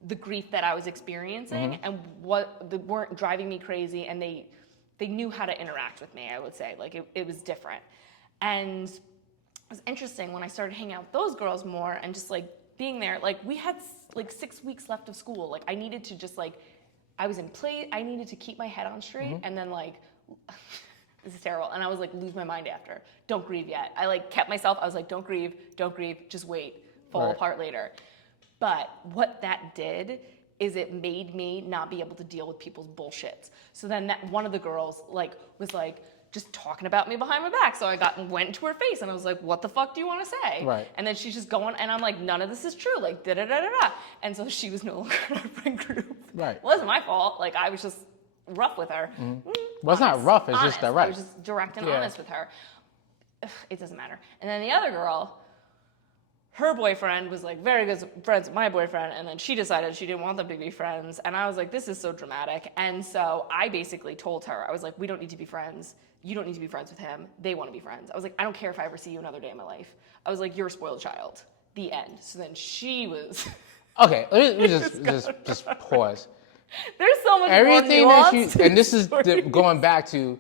the grief that I was experiencing and weren't driving me crazy, and they knew how to interact with me, I would say. Like it was different. And it was interesting when I started hanging out with those girls more and just like being there. Like we had like 6 weeks left of school. Like I needed to just like, I was in play. I needed to keep my head on straight and then like, this is terrible. And I was like, lose my mind after. Don't grieve yet. I like kept myself. I was like, don't grieve, just wait, fall apart later. But what that did is it made me not be able to deal with people's bullshit. So then that one of the girls like was like, just talking about me behind my back. So I went into her face and I was like, what the fuck do you want to say? Right. And then she's just going, and I'm like, none of this is true. Like, da-da-da-da-da. And so she was no longer in our friend group. Right. It wasn't my fault. Like, I was just rough with her. Well, it's not rough, it's just direct. I was just direct and honest with her. It doesn't matter. And then the other girl, her boyfriend was like very good friends with my boyfriend, and then she decided she didn't want them to be friends. And I was like, this is so dramatic. And so I basically told her, I was like, we don't need to be friends. You don't need to be friends with him. They want to be friends. I was like, I don't care if I ever see you another day in my life. I was like, you're a spoiled child. The end. So then she was... Okay, let me just pause. There's so much Everything more that nuance. you... And this is going back to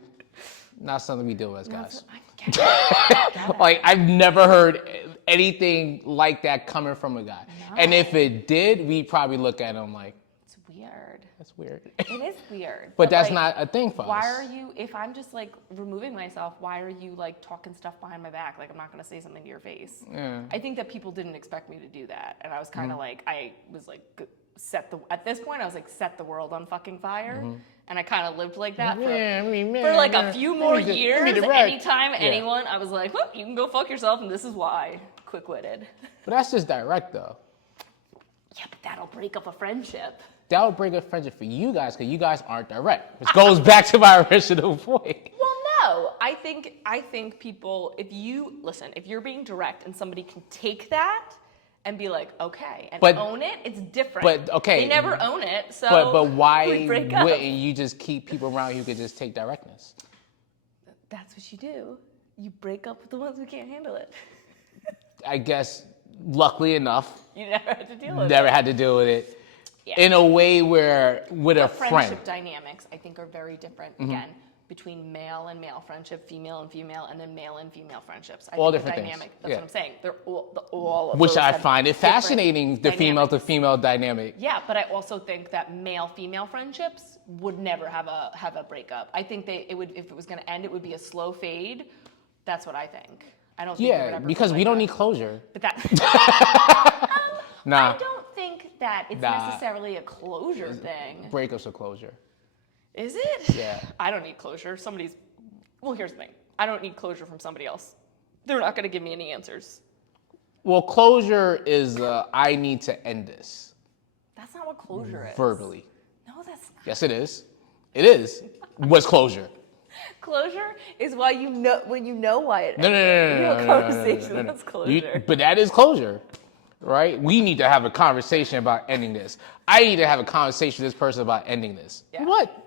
not something we deal with, guys. I get it. Like, I've never heard anything like that coming from a guy. No. And if it did, we'd probably look at him like, It's weird. that's weird. It is weird. But that's like, not a thing for us. Why are you, if I'm just like removing myself, why are you like talking stuff behind my back? Like I'm not going to say something to your face. Yeah. I think that people didn't expect me to do that. And I was kind of like, I was like, at this point I was like, set the world on fucking fire. And I kind of lived like that for like a few more years. Anytime anyone, I was like, well, you can go fuck yourself and this is why. Quick-witted. But that's just direct, though. Yeah, but that'll break up a friendship. That would break a friendship for you guys, because you guys aren't direct. Which goes back to my original point. Well, no. I think people, if you're being direct and somebody can take that and be like, okay, and own it, it's different. But, okay. They never own it, so But why we break up. wouldn't you just keep people around who could just take directness? That's what you do. You break up with the ones who can't handle it. I guess, luckily enough, You never had to deal with it. never had to deal with it. Yeah. In a way where, with a friend. Friendship dynamics, I think, are very different, again, between male and male friendship, female and female, and then male and female friendships. I All think different the things. dynamic, that's Yeah. what I'm saying. They're all of Which those I have find it different fascinating, the female to dynamics. female dynamic. Yeah, but I also think that male-female friendships would never have a breakup. I think it would, if it was going to end, it would be a slow fade. That's what I think. I don't think it would Yeah, ever because go we like don't that. need closure. But that. Nah. I don't think that it's necessarily a closure thing. Breakups are closure. Is it? Yeah. I don't need closure. Well, here's the thing. I don't need closure from somebody else. They're not going to give me any answers. Well, closure is I need to end this. That's not what closure is. Verbally. No, that's not. Yes, it is. It is. What's closure? Closure is why you know when you know why it. No. You have a conversation. That's closure. But that is closure, right? We need to have a conversation about ending this. I need to have a conversation with this person about ending this. Yeah. What?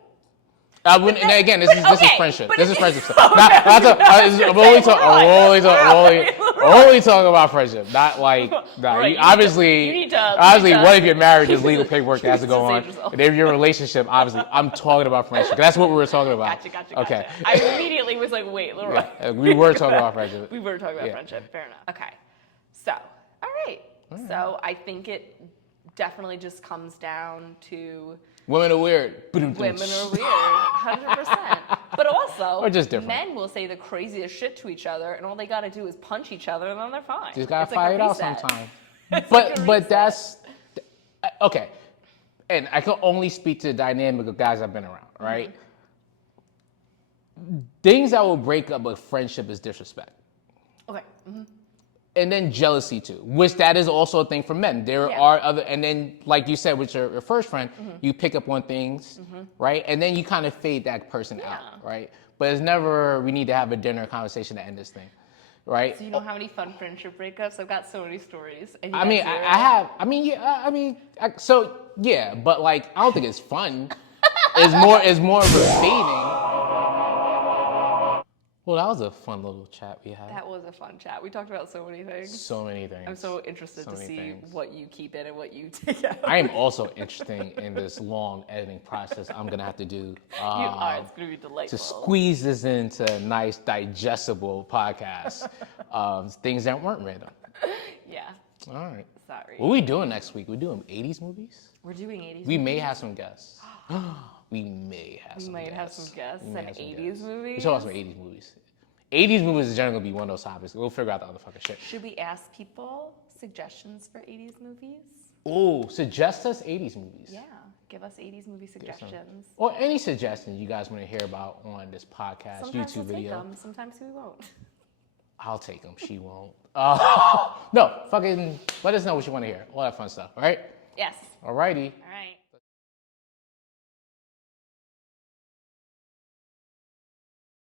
And again, this is friendship. but This is if- friendship stuff. Okay. I'm only talking about friendship, not like. Right, You obviously, you need to what if you're married? There's legal paperwork that has to go to on. save yourself. And if you're in a relationship, obviously, I'm talking about friendship. That's what we were talking about. Gotcha. Okay. I immediately was like, wait, LaRoy. Yeah, we were talking about friendship. We were talking about friendship. Fair enough. Okay. So, all right. So I think it definitely just comes down to Women are weird. women are weird. 100%. But also, Or just different. men will say the craziest shit to each other, and all they gotta do is punch each other, and then they're fine. Just gotta It's like fight a it out reset. sometime. It's like a But reset. that's okay. And I can only speak to the dynamic of guys I've been around, right? Things that will break up a friendship is disrespect. Okay. And then jealousy too, which that is also a thing for men. There Yeah. are other, and then like you said with your first friend, you pick up on things, right? And then you kind of fade that person out, right? But it's never, we need to have a dinner conversation to end this thing, right? So you know how many fun friendship breakups? I've got so many stories. And I mean, I have, I mean, yeah, I mean, so yeah, but like, I don't think it's fun. It's more of a fading. Well, that was a fun little chat we had. That was a fun chat. We talked about so many things. So many things. I'm so interested So to many see things. what you keep in and what you take out. I am also interested in this long editing process I'm gonna have to do You are. It's going to be to delightful. squeeze this into a nice, digestible podcast of things that weren't random. Yeah. All right. Sorry. What are we doing next week? We're doing 80s movies? We're doing 80s We movies. may have some guests. We may have some might guests. have some guests We may and have some 80s guests. movies. We talk about some 80s movies. 80s movies is generally going to be one of those topics. We'll figure out the other fucking shit. Should we ask people suggestions for 80s movies? Oh, suggest us 80s movies. Yeah. Give us 80s movie suggestions. Or any suggestions you guys want to hear about on this podcast, Sometimes YouTube we'll take video. them. Sometimes we won't. I'll take them. She won't. No, fucking let us know what you want to hear. All that fun stuff, all right? Yes. Alrighty. All right.